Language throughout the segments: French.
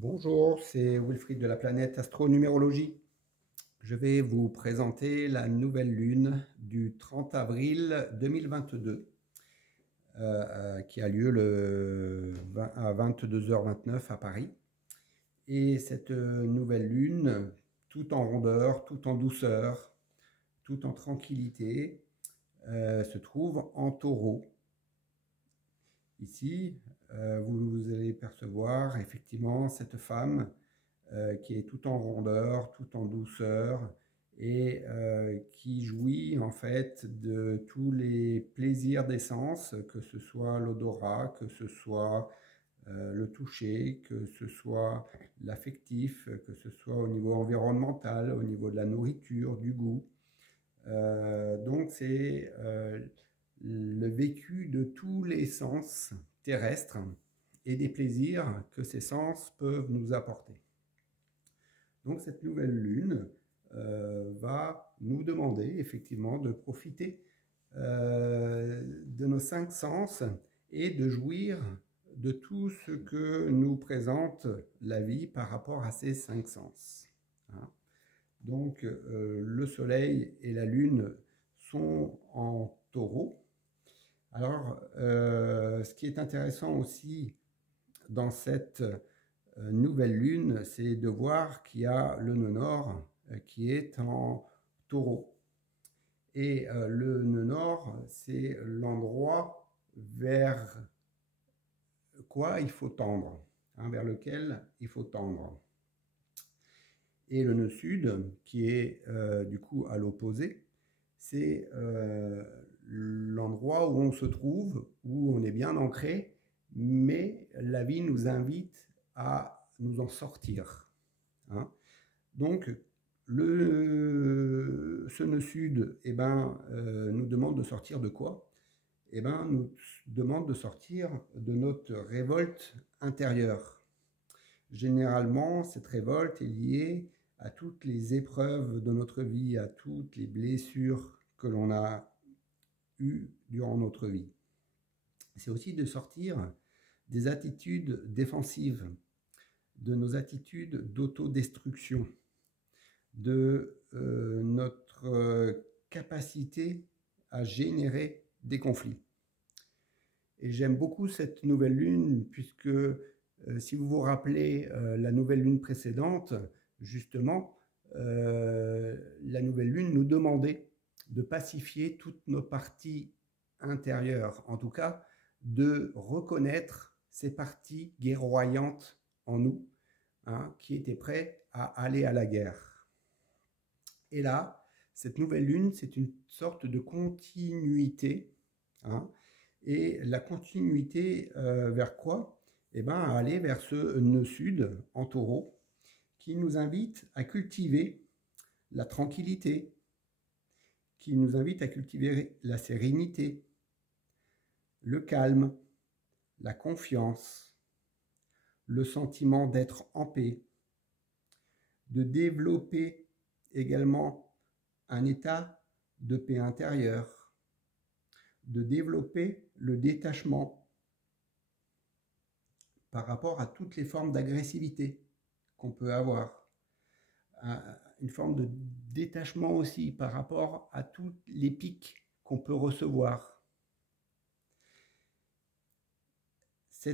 Bonjour, c'est Wilfried de la planète Astronumérologie. Je vais vous présenter la nouvelle lune du 30 avril 2022 qui a lieu à 22h29 à Paris. Et cette nouvelle lune, tout en rondeur, tout en douceur, tout en tranquillité, se trouve en Taureau. Ici, vous allez percevoir effectivement cette femme qui est tout en rondeur, tout en douceur et qui jouit en fait de tous les plaisirs des sens, que ce soit l'odorat, que ce soit le toucher, que ce soit l'affectif, que ce soit au niveau environnemental, au niveau de la nourriture, du goût. Donc c'est le vécu de tous les sens terrestres et des plaisirs que ces sens peuvent nous apporter. Donc cette nouvelle lune va nous demander effectivement de profiter de nos 5 sens et de jouir de tout ce que nous présente la vie par rapport à ces 5 sens. Donc le soleil et la lune sont en taureau. Alors ce qui est intéressant aussi dans cette nouvelle lune, c'est de voir qu'il y a le nœud nord qui est en taureau. Et le nœud nord, c'est l'endroit vers quoi il faut tendre, vers lequel il faut tendre. Et le nœud sud, qui est du coup à l'opposé, c'est l'endroit où on se trouve, où on est bien ancré, mais la vie nous invite à nous en sortir. Donc, ce nœud sud nous demande de sortir de quoi? Nous demande de sortir de notre révolte intérieure. Généralement, cette révolte est liée à toutes les épreuves de notre vie, à toutes les blessures que l'on a eues durant notre vie. C'est aussi de sortir des attitudes défensives, de nos attitudes d'autodestruction, de notre capacité à générer des conflits. Et j'aime beaucoup cette nouvelle lune puisque si vous vous rappelez la nouvelle lune précédente, justement, la nouvelle lune nous demandait de pacifier toutes nos parties intérieures, en tout cas de reconnaître ces parties guerroyantes en nous, qui étaient prêts à aller à la guerre. Et là, cette nouvelle lune, c'est une sorte de continuité. Et la continuité vers quoi? À aller vers ce nœud sud en taureau qui nous invite à cultiver la tranquillité, qui nous invite à cultiver la sérénité, le calme, la confiance, le sentiment d'être en paix, de développer également un état de paix intérieure, de développer le détachement par rapport à toutes les formes d'agressivité qu'on peut avoir, une forme de détachement aussi par rapport à tous les pics qu'on peut recevoir. Ce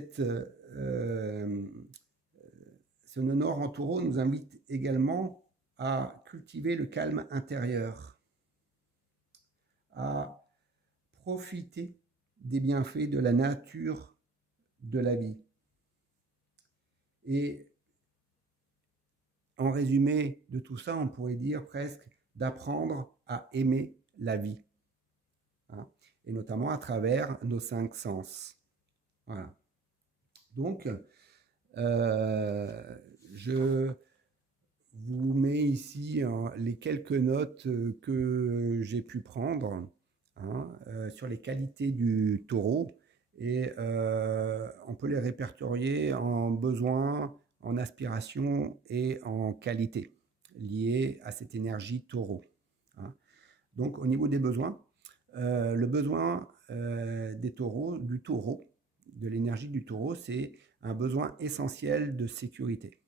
nœud nord en taureau nous invite également à cultiver le calme intérieur, à profiter des bienfaits de la nature de la vie. Et en résumé de tout ça, on pourrait dire presque d'apprendre à aimer la vie, et notamment à travers nos 5 sens. Voilà. Donc, je vous mets ici les quelques notes que j'ai pu prendre sur les qualités du taureau, et on peut les répertorier en besoins, en aspiration et en qualité liées à cette énergie taureau. Donc au niveau des besoins, le besoin des taureaux, du taureau, de l'énergie du taureau, c'est un besoin essentiel de sécurité.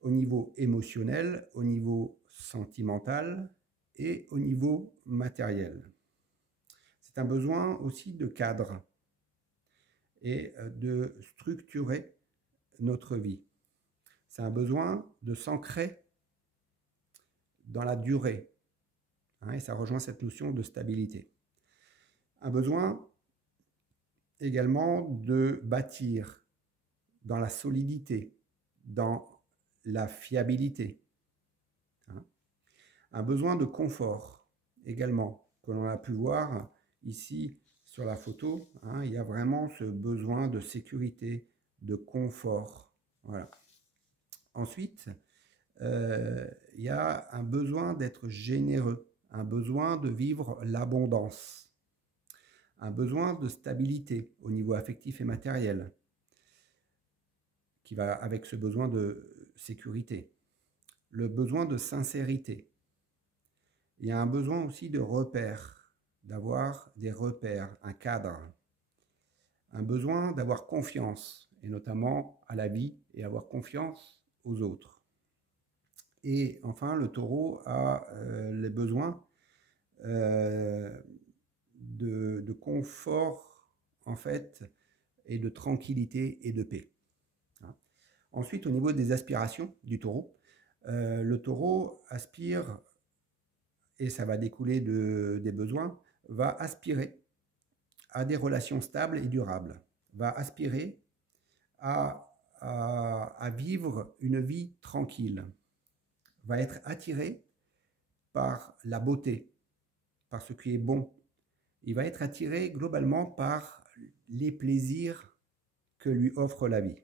Au niveau émotionnel, au niveau sentimental et au niveau matériel. C'est un besoin aussi de cadre et de structurer notre vie. C'est un besoin de s'ancrer dans la durée. Et ça rejoint cette notion de stabilité. Un besoin également de bâtir dans la solidité, dans la fiabilité. Un besoin de confort également, que l'on a pu voir ici sur la photo. Il y a vraiment ce besoin de sécurité, de confort. Voilà. Ensuite, il y a un besoin d'être généreux, un besoin de vivre l'abondance, un besoin de stabilité au niveau affectif et matériel, qui va avec ce besoin de sécurité, le besoin de sincérité. Il y a un besoin aussi de repères, d'avoir des repères, un cadre, un besoin d'avoir confiance, et notamment à la vie, et avoir confiance aux autres. Et enfin, le taureau a les besoins de confort, en fait, et de tranquillité et de paix. Ensuite, au niveau des aspirations du taureau, le taureau aspire, et ça va découler des besoins, va aspirer à des relations stables et durables, va aspirer à vivre une vie tranquille, va être attiré par la beauté, par ce qui est bon. Il va être attiré globalement par les plaisirs que lui offre la vie.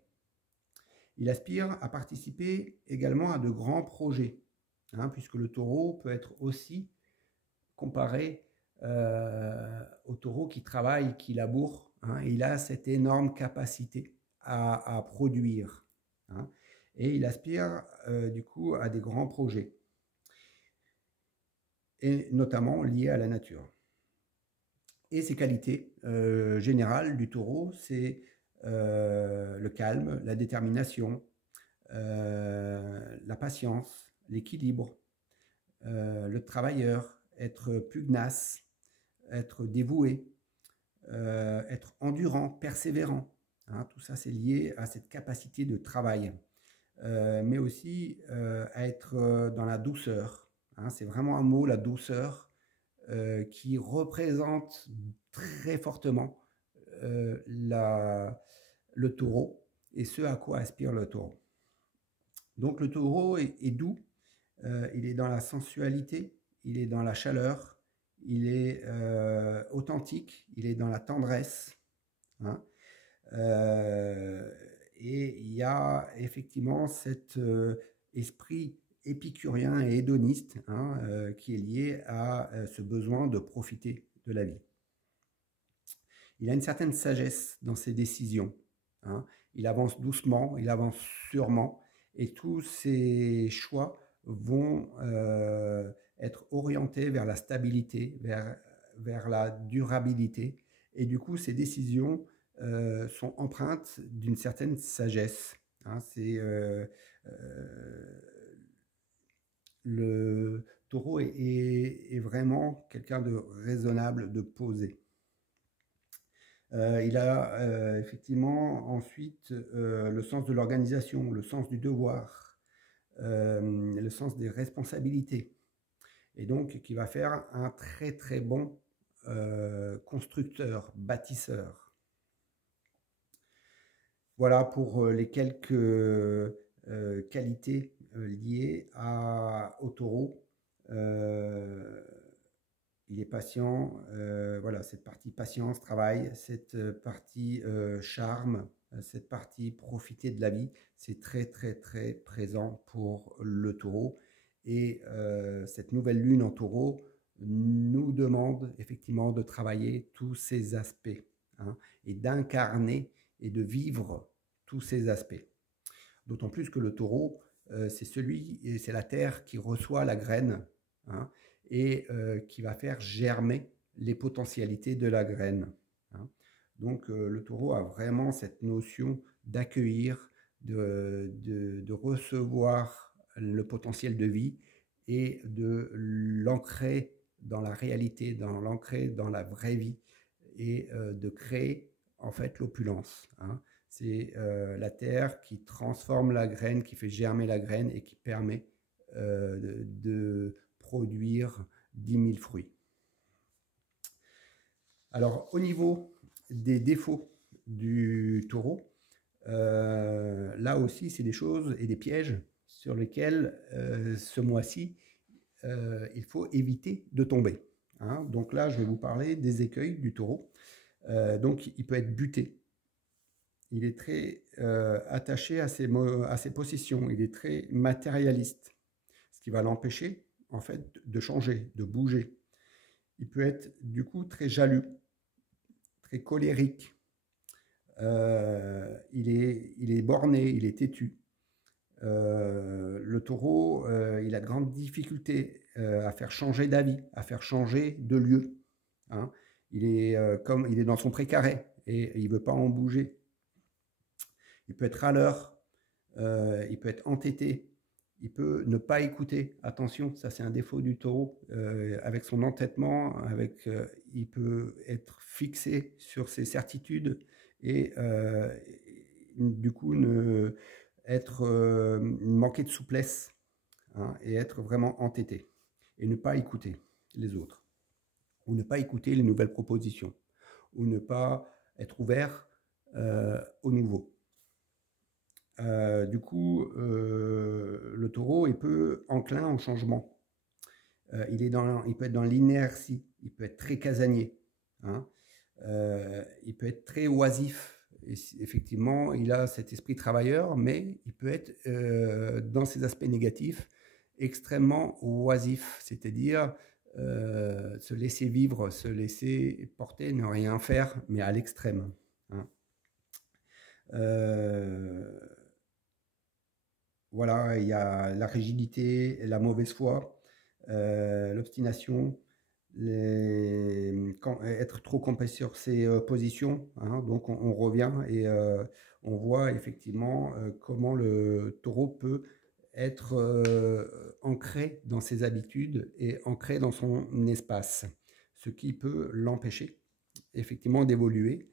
Il aspire à participer également à de grands projets, puisque le taureau peut être aussi comparé au taureau qui travaille, qui laboure. Il a cette énorme capacité à produire. Et il aspire du coup à des grands projets, et notamment liés à la nature. Et ses qualités générales du taureau, c'est le calme, la détermination, la patience, l'équilibre, le travailleur, être pugnace, être dévoué, être endurant, persévérant. Tout ça, c'est lié à cette capacité de travail, mais aussi à être dans la douceur. C'est vraiment un mot, la douceur, qui représente très fortement le taureau et ce à quoi aspire le taureau. Donc le taureau est doux, il est dans la sensualité, il est dans la chaleur, il est authentique, il est dans la tendresse. Et il y a effectivement cet esprit épicurien et hédoniste qui est lié à ce besoin de profiter de la vie. Il a une certaine sagesse dans ses décisions. Il avance doucement, il avance sûrement, et tous ses choix vont être orientés vers la stabilité, vers la durabilité. Et du coup, ses décisions sont empreintes d'une certaine sagesse. Le taureau est vraiment quelqu'un de raisonnable, de posé. Il a effectivement ensuite le sens de l'organisation, le sens du devoir, le sens des responsabilités, et donc qui va faire un très très bon constructeur, bâtisseur. Voilà pour les quelques qualités liées au taureau. Il est patient, voilà, cette partie patience, travail, cette partie charme, cette partie profiter de la vie, c'est très très très présent pour le taureau. Et cette nouvelle lune en taureau nous demande effectivement de travailler tous ces aspects, et d'incarner et de vivre tous ces aspects. D'autant plus que le taureau, c'est la terre qui reçoit la graine, et qui va faire germer les potentialités de la graine. Donc le taureau a vraiment cette notion d'accueillir, de recevoir le potentiel de vie et de l'ancrer dans la réalité, l'ancrer dans la vraie vie et de créer en fait l'opulence. Hein. C'est la terre qui transforme la graine, qui fait germer la graine et qui permet de produire 10 000 fruits. Alors, au niveau des défauts du taureau, là aussi, c'est des choses et des pièges sur lesquels ce mois-ci, il faut éviter de tomber. Hein. Donc là, je vais vous parler des écueils du taureau. Donc, il peut être buté. Il est très attaché à ses possessions. Il est très matérialiste, ce qui va l'empêcher, en fait, de changer, de bouger. Il peut être, du coup, très jaloux, très colérique. Il est borné, il est têtu. Le taureau, il a de grandes difficultés à faire changer d'avis, à faire changer de lieu. Hein. Il est dans son précaré et il ne veut pas en bouger. Il peut être râleur, il peut être entêté, il peut ne pas écouter. Attention, ça c'est un défaut du taureau. Avec son entêtement, il peut être fixé sur ses certitudes et du coup manquer de souplesse, hein, et être vraiment entêté et ne pas écouter les autres ou ne pas écouter les nouvelles propositions ou ne pas être ouvert au nouveau. Du coup, le taureau est peu enclin au changement. Il peut être dans l'inertie, il peut être très casanier, hein. Il peut être très oisif. Et effectivement, il a cet esprit travailleur, mais il peut être, dans ses aspects négatifs, extrêmement oisif, c'est-à-dire se laisser vivre, se laisser porter, ne rien faire, mais à l'extrême. Hein. Voilà, il y a la rigidité, la mauvaise foi, l'obstination, être trop campé sur ses positions. Hein, donc on revient et on voit effectivement comment le taureau peut être ancré dans ses habitudes et ancré dans son espace, ce qui peut l'empêcher effectivement d'évoluer.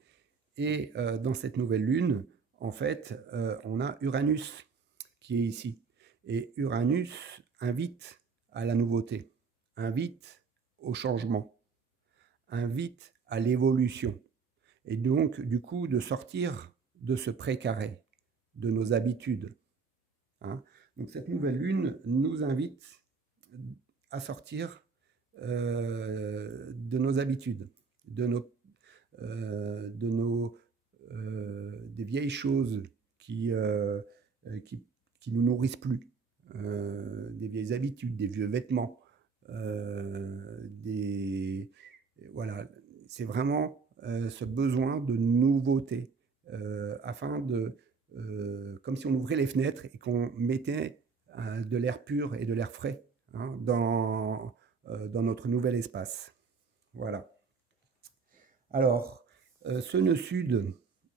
Et dans cette nouvelle lune, en fait, on a Uranus qui est ici. Et Uranus invite à la nouveauté, invite au changement, invite à l'évolution. Et donc, du coup, de sortir de ce précaré, de nos habitudes. Hein. Donc, cette nouvelle lune nous invite à sortir de nos habitudes, des vieilles choses qui nous nourrissent plus, des vieilles habitudes, des vieux vêtements, voilà, c'est vraiment ce besoin de nouveauté, afin comme si on ouvrait les fenêtres et qu'on mettait de l'air pur et de l'air frais, hein, dans notre nouvel espace. Voilà. Alors, ce nœud sud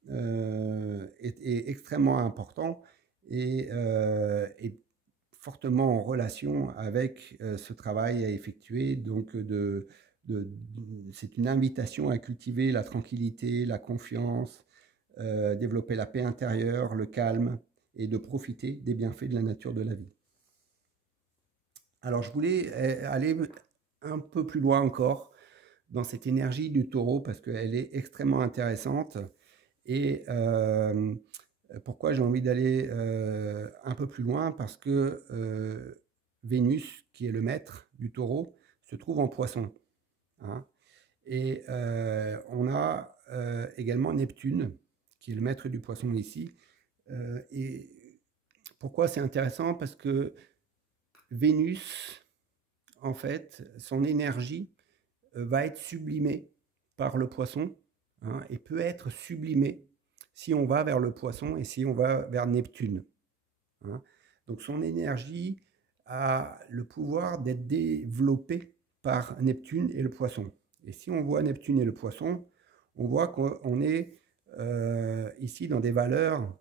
est extrêmement important et est fortement en relation avec ce travail à effectuer. Donc, c'est une invitation à cultiver la tranquillité, la confiance, développer la paix intérieure, le calme et de profiter des bienfaits de la nature de la vie. Alors, je voulais aller un peu plus loin encore dans cette énergie du taureau parce qu'elle est extrêmement intéressante. Et pourquoi j'ai envie d'aller un peu plus loin? Parce que Vénus, qui est le maître du taureau, se trouve en poisson. Hein. Et on a également Neptune, qui est le maître du poisson ici. Et pourquoi c'est intéressant? Parce que Vénus, en fait, son énergie va être sublimée par le poisson, hein, et peut être sublimée si on va vers le poisson et si on va vers Neptune. Hein. Donc son énergie a le pouvoir d'être développée par Neptune et le poisson. Et si on voit Neptune et le poisson, on voit qu'on est ici dans des valeurs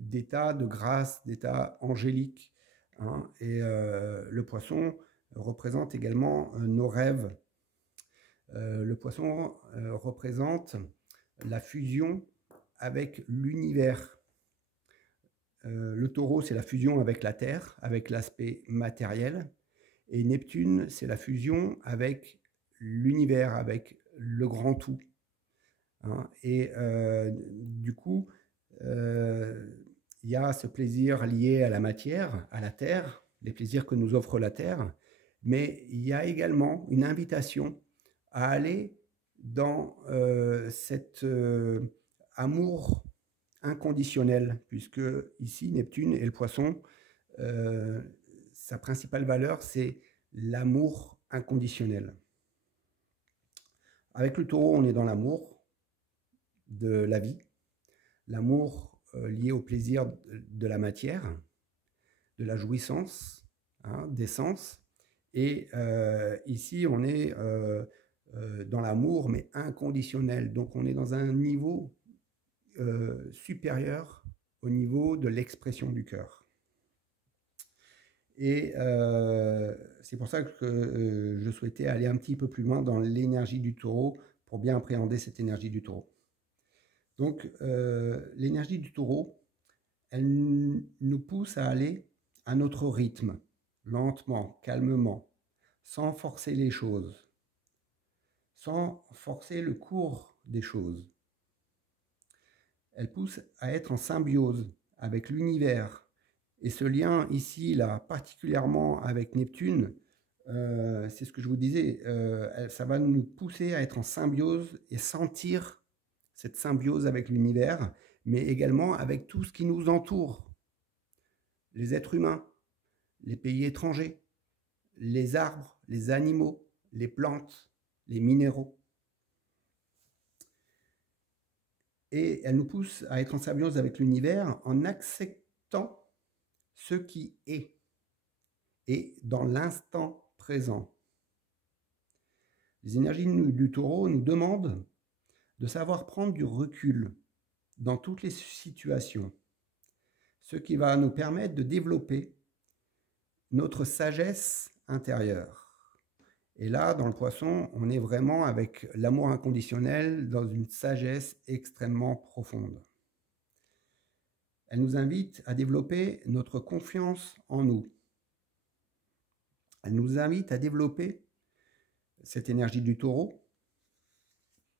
d'état de grâce, d'état angélique, hein. Et le poisson représente également nos rêves. Le poisson représente la fusion avec l'univers. Le taureau, c'est la fusion avec la Terre, avec l'aspect matériel. Et Neptune, c'est la fusion avec l'univers, avec le grand tout, hein. Et du coup, il y a ce plaisir lié à la matière, à la Terre, les plaisirs que nous offre la Terre, mais il y a également une invitation à aller dans cet amour inconditionnel, puisque ici, Neptune et le poisson, sa principale valeur, c'est l'amour inconditionnel. Avec le taureau, on est dans l'amour de la vie, l'amour lié au plaisir de la matière, de la jouissance, hein, des sens. Et ici, on est dans l'amour, mais inconditionnel. Donc, on est dans un niveau supérieur au niveau de l'expression du cœur. Et c'est pour ça que je souhaitais aller un petit peu plus loin dans l'énergie du taureau pour bien appréhender cette énergie du taureau. Donc, l'énergie du taureau, elle nous pousse à aller à notre rythme, lentement, calmement, sans forcer les choses, sans forcer le cours des choses. Elle pousse à être en symbiose avec l'univers. Et ce lien ici, là, particulièrement avec Neptune, c'est ce que je vous disais, ça va nous pousser à être en symbiose et sentir cette symbiose avec l'univers, mais également avec tout ce qui nous entoure. Les êtres humains, les pays étrangers, les arbres, les animaux, les plantes, les minéraux. Et elle nous pousse à être en symbiose avec l'univers en acceptant ce qui est et dans l'instant présent. Les énergies du taureau nous demandent de savoir prendre du recul dans toutes les situations, ce qui va nous permettre de développer notre sagesse intérieure. Et là, dans le poisson, on est vraiment avec l'amour inconditionnel dans une sagesse extrêmement profonde. Elle nous invite à développer notre confiance en nous. Elle nous invite à développer cette énergie du taureau.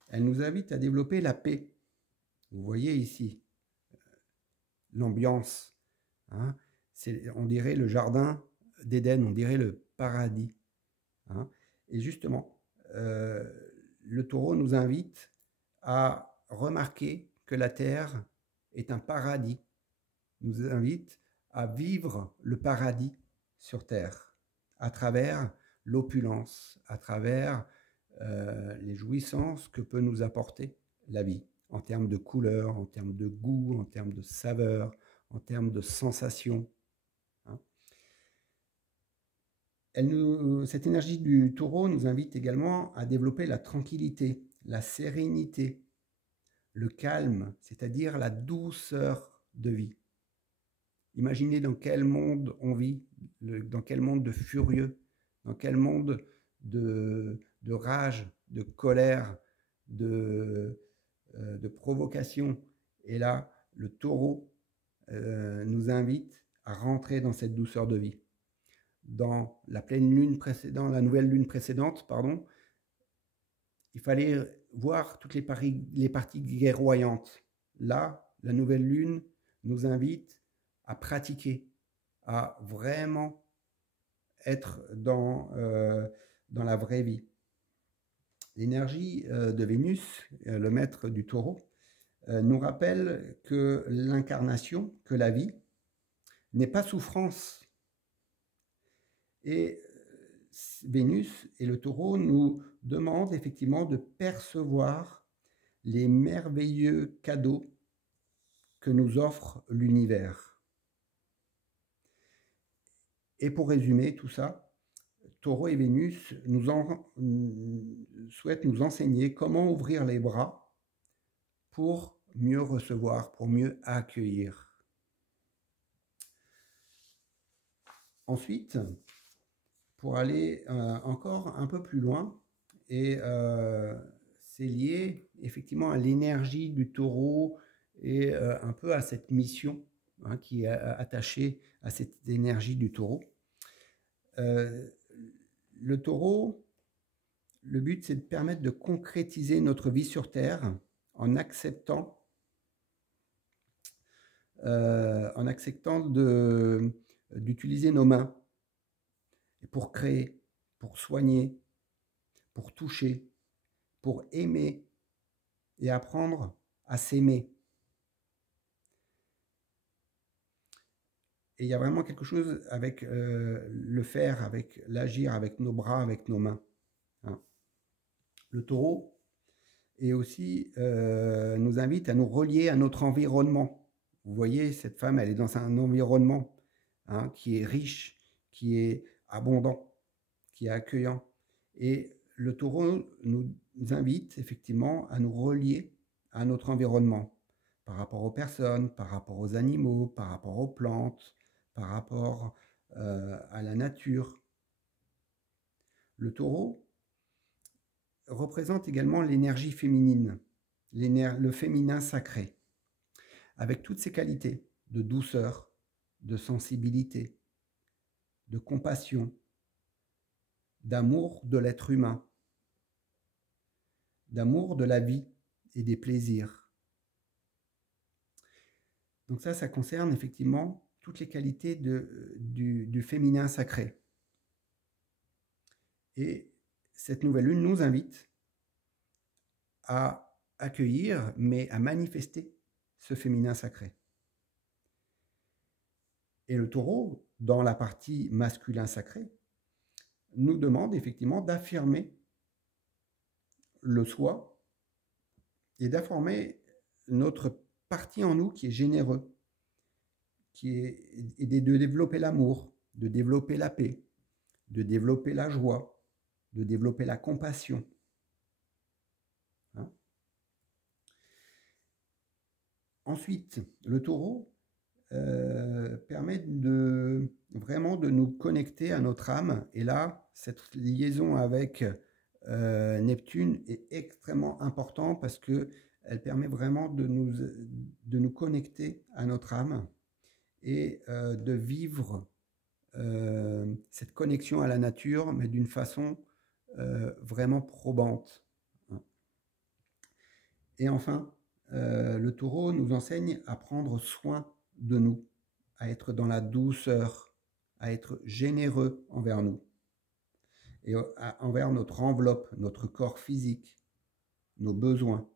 Elle nous invite à développer la paix. Vous voyez ici l'ambiance, hein, on dirait le jardin d'Éden, on dirait le paradis, hein. Et justement, le taureau nous invite à remarquer que la terre est un paradis, nous invite à vivre le paradis sur terre, à travers l'opulence, à travers les jouissances que peut nous apporter la vie, en termes de couleur, en termes de goût, en termes de saveur, en termes de sensations. Hein. Cette énergie du taureau nous invite également à développer la tranquillité, la sérénité, le calme, c'est-à-dire la douceur de vie. Imaginez dans quel monde on vit, dans quel monde de furieux, dans quel monde de rage, de colère, de provocation. Et là, le taureau nous invite à rentrer dans cette douceur de vie. Dans la pleine lune précédente, la nouvelle lune précédente, pardon, il fallait voir toutes les parties guerroyantes. Là, la nouvelle lune nous invite à pratiquer, à vraiment être dans la vraie vie. L'énergie de Vénus, le maître du taureau, nous rappelle que l'incarnation, que la vie, n'est pas souffrance. Et Vénus et le taureau nous demandent effectivement de percevoir les merveilleux cadeaux que nous offre l'univers. Et pour résumer tout ça, Taureau et Vénus souhaitent nous enseigner comment ouvrir les bras pour mieux recevoir, pour mieux accueillir. Ensuite, pour aller encore un peu plus loin, et c'est lié effectivement à l'énergie du taureau et un peu à cette mission qui est attachée à cette énergie du taureau. Le taureau, le but c'est de permettre de concrétiser notre vie sur Terre en acceptant d'utiliser nos mains pour créer, pour soigner, pour toucher, pour aimer et apprendre à s'aimer. Et il y a vraiment quelque chose avec le faire, avec l'agir, avec nos bras, avec nos mains. Le taureau et aussi nous invite à nous relier à notre environnement. Vous voyez, cette femme, elle est dans un environnement qui est riche, qui est abondant, qui est accueillant. Et le taureau nous invite effectivement à nous relier à notre environnement, par rapport aux personnes, par rapport aux animaux, par rapport aux plantes, par rapport à la nature. Le taureau représente également l'énergie féminine, le féminin sacré, avec toutes ses qualités de douceur, de sensibilité, de compassion, d'amour de l'être humain, d'amour de la vie et des plaisirs. Donc ça concerne effectivement toutes les qualités du féminin sacré. Et cette nouvelle lune nous invite à accueillir, mais à manifester ce féminin sacré. Et le taureau, dans la partie masculin sacré, nous demande effectivement d'affirmer le soi et d'affirmer notre partie en nous qui est généreux, et de développer l'amour, de développer la paix, de développer la joie, de développer la compassion. Ensuite, le taureau permet vraiment de nous connecter à notre âme. Et là, cette liaison avec Neptune est extrêmement importante parce qu'elle permet vraiment de nous connecter à notre âme et de vivre cette connexion à la nature, mais d'une façon vraiment probante. Et enfin, le taureau nous enseigne à prendre soin de nous, à être dans la douceur, à être généreux envers nous, et envers notre enveloppe, notre corps physique, nos besoins.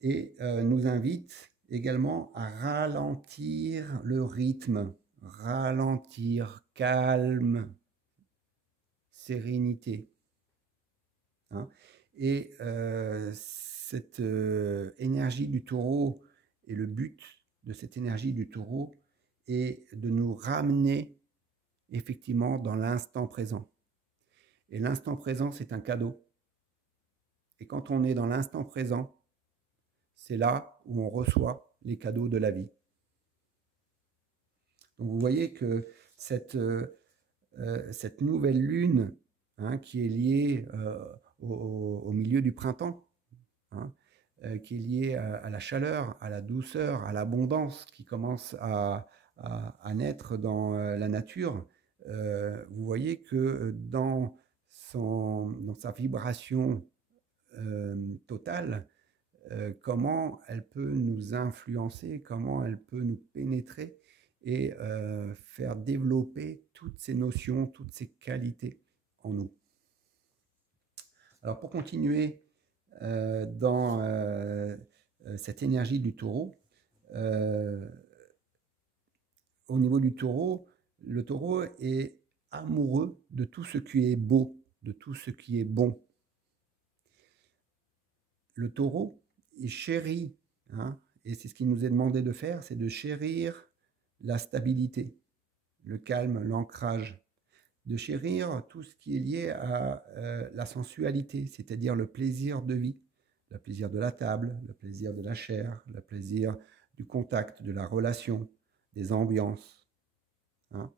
Et nous invite également à ralentir le rythme, ralentir, calme, sérénité. Et cette énergie du taureau, et le but de cette énergie du taureau est de nous ramener effectivement dans l'instant présent. Et l'instant présent, c'est un cadeau. Et quand on est dans l'instant présent, c'est là où on reçoit les cadeaux de la vie. Donc vous voyez que cette nouvelle lune qui est liée au milieu du printemps, qui est liée à la chaleur, à la douceur, à l'abondance qui commence à naître dans la nature, vous voyez que dans sa vibration totale, comment elle peut nous influencer, comment elle peut nous pénétrer et faire développer toutes ces notions, toutes ces qualités en nous. Alors pour continuer dans cette énergie du taureau, au niveau du taureau, le taureau est amoureux de tout ce qui est beau, de tout ce qui est bon. Le taureau, il chérit, et c'est ce qu'il nous est demandé de faire, c'est de chérir la stabilité, le calme, l'ancrage, de chérir tout ce qui est lié à la sensualité, c'est-à-dire le plaisir de vie, le plaisir de la table, le plaisir de la chair, le plaisir du contact, de la relation, des ambiances. Hein.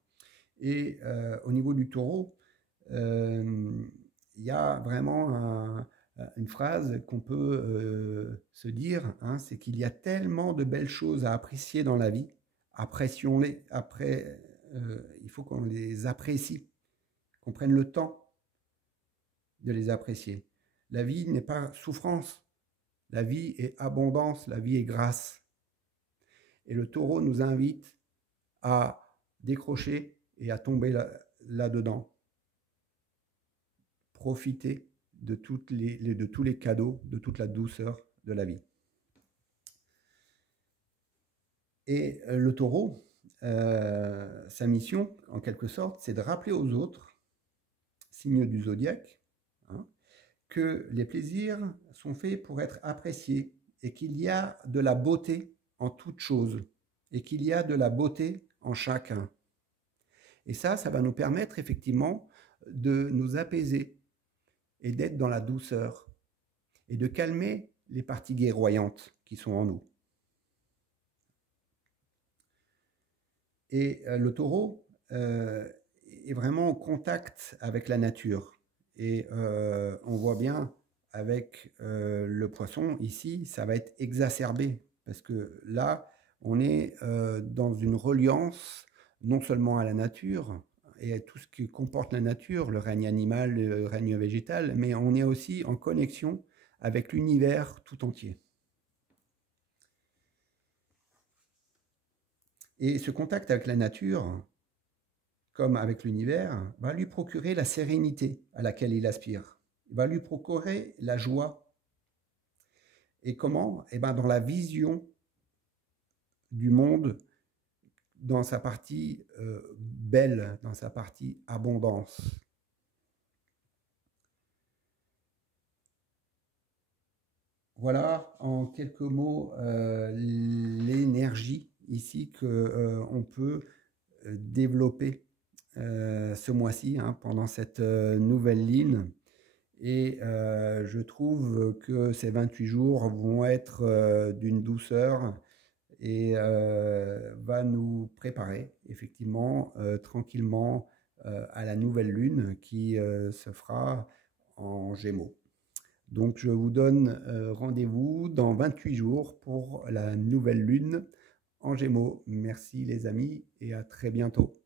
Et au niveau du taureau, il y a vraiment une phrase qu'on peut se dire, hein, c'est qu'il y a tellement de belles choses à apprécier dans la vie, apprécions-les, il faut qu'on les apprécie, qu'on prenne le temps de les apprécier. La vie n'est pas souffrance, la vie est abondance, la vie est grâce. Et le taureau nous invite à décrocher et à tomber là-dedans. Profiter de tous les cadeaux, de toute la douceur de la vie. Et le taureau, sa mission, en quelque sorte, c'est de rappeler aux autres, signes du zodiaque, hein, que les plaisirs sont faits pour être appréciés et qu'il y a de la beauté en toute chose et qu'il y a de la beauté en chacun. Et ça va nous permettre effectivement de nous apaiser et d'être dans la douceur et de calmer les parties guerroyantes qui sont en nous. Et le taureau est vraiment en contact avec la nature. Et on voit bien avec le poisson, ici, ça va être exacerbé. Parce que là, on est dans une reliance non seulement à la nature et à tout ce qui comporte la nature, le règne animal, le règne végétal, mais on est aussi en connexion avec l'univers tout entier. Et ce contact avec la nature, comme avec l'univers, va lui procurer la sérénité à laquelle il aspire. Il va lui procurer la joie. Et comment? Eh bien, dans la vision du monde, dans sa partie belle, dans sa partie abondance. Voilà en quelques mots l'énergie ici qu'on peut développer ce mois-ci, hein, pendant cette nouvelle ligne. Et je trouve que ces 28 jours vont être d'une douceur et va nous préparer effectivement tranquillement à la nouvelle lune qui se fera en Gémeaux. Donc je vous donne rendez-vous dans 28 jours pour la nouvelle lune en Gémeaux. Merci les amis et à très bientôt.